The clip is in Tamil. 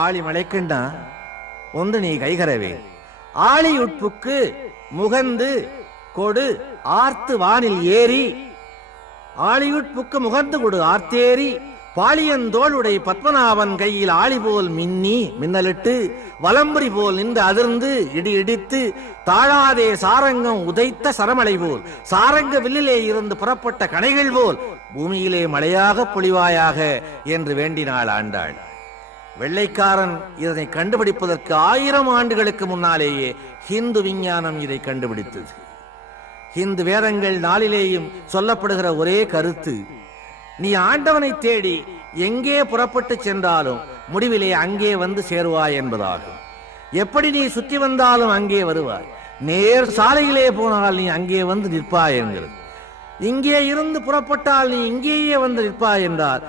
ஆளி மலைக்கண்டா ஒன்று நீ கைகரவே. ஆளியுட்புக்கு முகந்து கொடு ஆர்த்து வானில் ஏறி. ஆளியுட்புக்கு முகந்து கொடு ஆர்த்தேறி. பாளியந்தோளுடை பத்மநாபன் கையில் ஆளி போல் மின்னி மின்னலிட்டு வலம்புரி போல் நின்று அதிர்ந்து இடி இடித்து தாழாதே சாரங்கம் உதைத்த சரமலை போல் சாரங்க வில்லிலே இருந்து புறப்பட்ட கனைகள் போல் பூமியிலே மழையாக பொழிவாயாக என்று வேண்டினாள் ஆண்டாள். வெள்ளைக்காரன் இதனை கண்டுபிடிப்பதற்கு ஆயிரம் ஆண்டுகளுக்கு முன்னாலேயே ஹிந்து விஞ்ஞானம் இதை கண்டுபிடித்தது. ஹிந்து வேதங்கள் நாளிலேயும் சொல்லப்படுகிற ஒரே கருத்து நீ ஆண்டவனை தேடி எங்கே புறப்பட்டு சென்றாலும் முடிவிலே அங்கே வந்து சேருவாய் என்பதாகும். எப்படி நீ சுற்றி வந்தாலும் அங்கே வருவாய். நேர் சாலையிலே போனால் நீ அங்கே வந்து நிற்பாய் என்கிறது. இங்கே இருந்து புறப்பட்டால் நீ இங்கேயே வந்து நிற்பாய் என்றார்